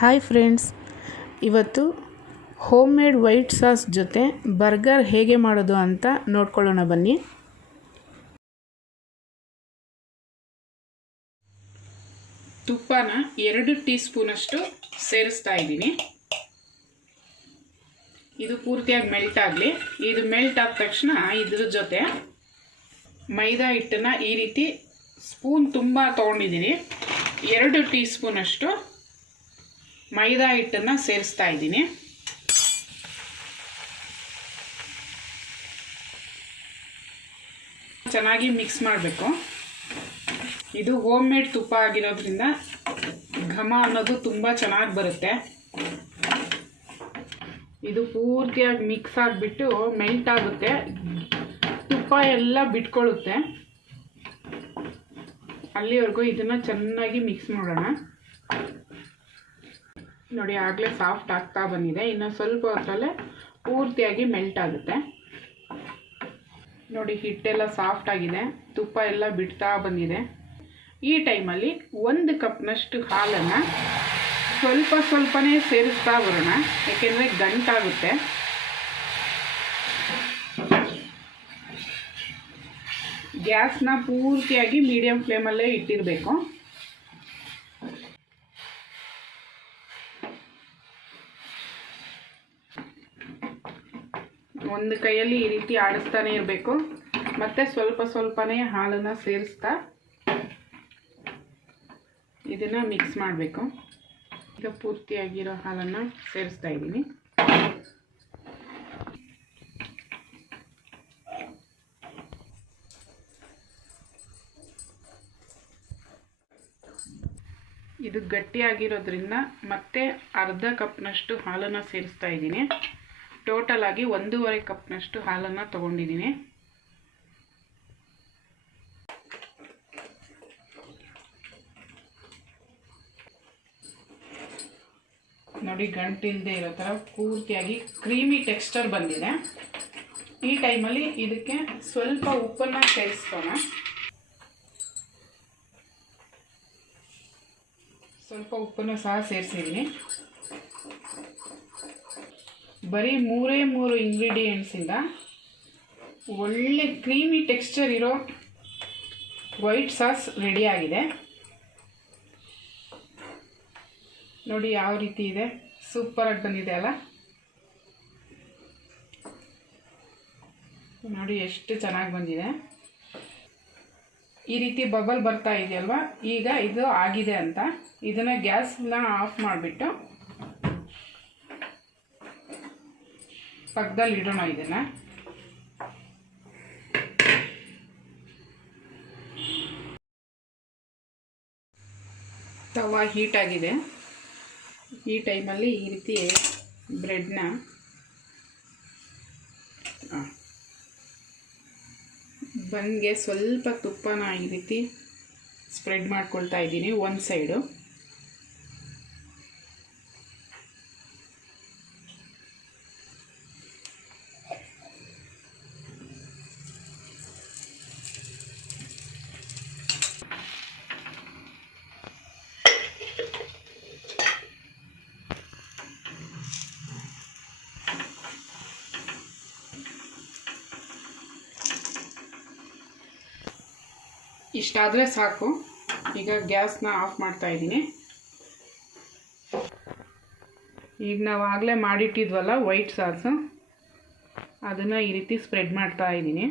Hi friends, ಇವತ್ತು home made white sauce ಜೊತೆ burger ಹೇಗೆ ಮಾಡೋದು ಅಂತ ನೋಡ್ಕೊಳ್ಳೋಣ ಬನ್ನಿ. ತುಪ್ಪನ 2 ಟೀ ಸ್ಪೂನಷ್ಟು ಸೇರಿಸ್ತಾ ಇದ್ದೀನಿ. ಇದು ಪೂರ್ತಿಯಾಗಿ ಮೆಲ್ಟ್ ಆಗಲಿ. ಇದು ಮೆಲ್ಟ್ ಆದ ತಕ್ಷಣ ಇದ್ರ ಜೊತೆ ಮೈದಾ ಹಿಟ್ಟನ್ನು ಈ ರೀತಿ ಸ್ಪೂನ್ ತುಂಬ ತೊಗೊಂಡಿದ್ದೀನಿ. 2 ಟೀ ಸ್ಪೂನಷ್ಟು ಮೈದಾ ಹಿಟ್ಟನ್ನು ಸೇರಿಸ್ತಾ ಇದ್ದೀನಿ. ಚೆನ್ನಾಗಿ ಮಿಕ್ಸ್ ಮಾಡಬೇಕು. ಇದು ಹೋಮ್ ಮೇಡ್ ತುಪ್ಪ ಆಗಿರೋದ್ರಿಂದ ಘಮ ಅನ್ನೋದು ತುಂಬ ಚೆನ್ನಾಗಿ ಬರುತ್ತೆ. ಇದು ಪೂರ್ತಿಯಾಗಿ ಮಿಕ್ಸ್ ಆಗಿಬಿಟ್ಟು ಮೆಲ್ಟ್ ಆಗುತ್ತೆ, ತುಪ್ಪ ಎಲ್ಲ ಬಿಟ್ಕೊಳ್ಳುತ್ತೆ. ಅಲ್ಲಿವರೆಗೂ ಇದನ್ನು ಚೆನ್ನಾಗಿ ಮಿಕ್ಸ್ ಮಾಡೋಣ. ನೋಡಿ, ಆಗಲೇ ಸಾಫ್ಟ್ ಆಗ್ತಾ ಬಂದಿದೆ. ಇನ್ನು ಸ್ವಲ್ಪ ಹೊತ್ತಲ್ಲೇ ಪೂರ್ತಿಯಾಗಿ ಮೆಲ್ಟ್ ಆಗುತ್ತೆ. ನೋಡಿ, ಹಿಟ್ಟೆಲ್ಲ ಸಾಫ್ಟ್ ಆಗಿದೆ, ತುಪ್ಪ ಎಲ್ಲ ಬಿಡ್ತಾ ಬಂದಿದೆ. ಈ ಟೈಮಲ್ಲಿ 1 ಕಪ್ನಷ್ಟು ಹಾಲನ್ನು ಸ್ವಲ್ಪನೇ ಸೇರಿಸ್ತಾ ಬರೋಣ, ಯಾಕೆಂದರೆ ಗಂಟಾಗುತ್ತೆ. ಗ್ಯಾಸ್ನ ಪೂರ್ತಿಯಾಗಿ ಮೀಡಿಯಂ ಫ್ಲೇಮಲ್ಲೇ ಇಟ್ಟಿರಬೇಕು. ಒಂದು ಕೈಯಲ್ಲಿ ಈ ರೀತಿ ಆಡಿಸ್ತಾನೆ ಇರಬೇಕು, ಮತ್ತು ಸ್ವಲ್ಪನೇ ಹಾಲನ್ನು ಸೇರಿಸ್ತಾ ಇದನ್ನು ಮಿಕ್ಸ್ ಮಾಡಬೇಕು. ಈಗ ಪೂರ್ತಿಯಾಗಿರೋ ಹಾಲನ್ನು ಸೇರಿಸ್ತಾ ಇದ್ದೀನಿ. ಇದು ಗಟ್ಟಿಯಾಗಿರೋದ್ರಿಂದ ಮತ್ತೆ ಅರ್ಧ ಕಪ್ನಷ್ಟು ಹಾಲನ್ನು ಸೇರಿಸ್ತಾ ಇದ್ದೀನಿ. ಟೋಟಲ್ ಆಗಿ 1.5 ಕಪ್ನಷ್ಟು ಹಾಲನ್ನು ತಗೊಂಡಿದ್ದೀನಿ. ನೋಡಿ, ಗಂಟಿಲ್ಲದೆ ಇರೋ ಥರ ಪೂರ್ತಿಯಾಗಿ ಕ್ರೀಮಿ ಟೆಕ್ಸ್ಚರ್ ಬಂದಿದೆ. ಈ ಟೈಮಲ್ಲಿ ಇದಕ್ಕೆ ಸ್ವಲ್ಪ ಉಪ್ಪನ್ನು ಸೇರಿಸ್ಕೋಣ. ಸ್ವಲ್ಪ ಉಪ್ಪನ್ನು ಸಹ ಸೇರಿಸಿದ್ದೀನಿ. ಬರೀ 3 ಇಂಗ್ರೀಡಿಯೆಂಟ್ಸಿಂದ ಒಳ್ಳೆ ಕ್ರೀಮಿ ಟೆಕ್ಸ್ಚರ್ ಇರೋ ವೈಟ್ ಸಾಸ್ ರೆಡಿಯಾಗಿದೆ. ನೋಡಿ ಯಾವ ರೀತಿ ಇದೆ, ಸೂಪರಾಗಿ ಬಂದಿದೆ ಅಲ್ಲ. ನೋಡಿ ಎಷ್ಟು ಚೆನ್ನಾಗಿ ಬಂದಿದೆ. ಈ ರೀತಿ ಬಬಲ್ ಬರ್ತಾ ಇದೆಯಲ್ವಾ, ಈಗ ಇದು ಆಗಿದೆ ಅಂತ ಇದನ್ನು ಗ್ಯಾಸನ್ನ ಆಫ್ ಮಾಡಿಬಿಟ್ಟು ಪಕ್ಕದಲ್ಲಿ ಇಡೋಣ. ಇದನ್ನು ತವಾ ಹೀಟಾಗಿದೆ. ಈ ಟೈಮಲ್ಲಿ ಈ ರೀತಿ ಬ್ರೆಡ್ನ ಬನ್ಗೆ ಸ್ವಲ್ಪ ತುಪ್ಪನ ಈ ರೀತಿ ಸ್ಪ್ರೆಡ್ ಮಾಡ್ಕೊಳ್ತಾ ಇದ್ದೀನಿ ಒಂದು ಸೈಡು. ಇಷ್ಟಾದರೆ ಸಾಕು. ಈಗ ಗ್ಯಾಸ್ನ ಆಫ್ ಮಾಡ್ತಾ ಇದ್ದೀನಿ. ಈಗ ನಾವು ಆಗಲೇ ಮಾಡಿಟ್ಟಿದ್ವಲ್ಲ ವೈಟ್ ಸಾಸು, ಅದನ್ನು ಈ ರೀತಿ ಸ್ಪ್ರೆಡ್ ಮಾಡ್ತಾ ಇದ್ದೀನಿ.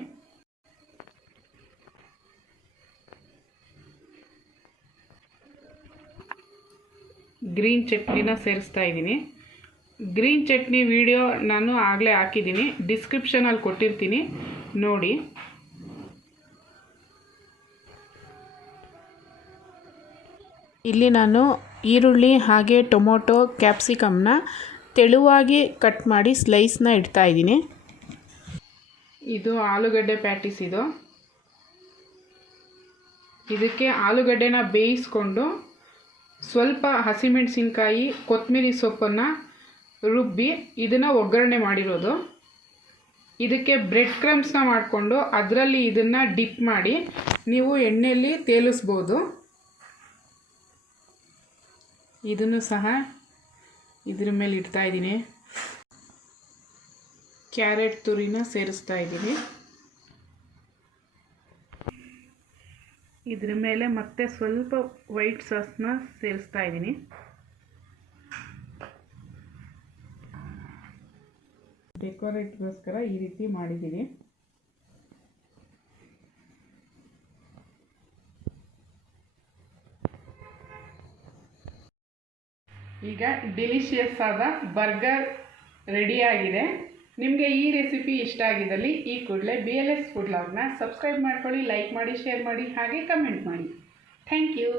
ಗ್ರೀನ್ ಚಟ್ನಿನ ಸೇರಿಸ್ತಾ ಇದ್ದೀನಿ. ಗ್ರೀನ್ ಚಟ್ನಿ ವಿಡಿಯೋ ನಾನು ಆಗಲೇ ಹಾಕಿದ್ದೀನಿ, ಡಿಸ್ಕ್ರಿಪ್ಷನಲ್ಲಿ ಕೊಟ್ಟಿರ್ತೀನಿ, ನೋಡಿ. ಇಲ್ಲಿ ನಾನು ಈರುಳ್ಳಿ ಹಾಗೆ ಟೊಮೊಟೊ ಕ್ಯಾಪ್ಸಿಕಮ್ನ ತೆಳುವಾಗಿ ಕಟ್ ಮಾಡಿ ಸ್ಲೈಸ್ನ ಇಡ್ತಾ ಇದ್ದೀನಿ. ಇದು ಆಲೂಗಡ್ಡೆ ಪ್ಯಾಟೀಸ್. ಇದಕ್ಕೆ ಆಲೂಗಡ್ಡೆನ ಬೇಯಿಸ್ಕೊಂಡು ಸ್ವಲ್ಪ ಹಸಿಮೆಣಸಿನ್ಕಾಯಿ, ಕೊತ್ತಂಬರಿ ಸೊಪ್ಪನ್ನು ರುಬ್ಬಿ ಇದನ್ನು ಒಗ್ಗರಣೆ ಮಾಡಿರೋದು. ಇದಕ್ಕೆ ಬ್ರೆಡ್ ಕ್ರಮ್ಸ್ನ ಮಾಡಿಕೊಂಡು ಅದರಲ್ಲಿ ಇದನ್ನು ಡಿಪ್ ಮಾಡಿ ನೀವು ಎಣ್ಣೆಯಲ್ಲಿ ತೇಲಿಸ್ಬೋದು. ಇದನ್ನು ಸಹ ಇದ್ರ ಮೇಲೆ ಇಡ್ತಾ ಇದ್ದೀನಿ. ಕ್ಯಾರೆಟ್ ತುರಿನ ಸೇರಿಸ್ತಾ ಇದ್ದೀನಿ. ಇದ್ರ ಮೇಲೆ ಮತ್ತೆ ಸ್ವಲ್ಪ ವೈಟ್ ಸಾಸ್ನ ಸೇರಿಸ್ತಾ ಇದ್ದೀನಿ. ಡೆಕೋರೇಟ್ಗೋಸ್ಕರ ಈ ರೀತಿ ಮಾಡಿದ್ದೀನಿ. ಈಗ ಡಿಲಿಷಿಯಸ್ ಆದ ಬರ್ಗರ್ ರೆಡಿಯಾಗಿದೆ. ನಿಮಗೆ ಈ ರೆಸಿಪಿ ಇಷ್ಟ ಆಗಿದ್ದಲ್ಲಿ ಈ ಕೂಡಲೇ BLS ಫುಡ್ ಲಾಗ್ನ ಸಬ್ಸ್ಕ್ರೈಬ್ ಮಾಡ್ಕೊಳ್ಳಿ, ಲೈಕ್ ಮಾಡಿ, ಶೇರ್ ಮಾಡಿ, ಹಾಗೆ ಕಮೆಂಟ್ ಮಾಡಿ. Thank you.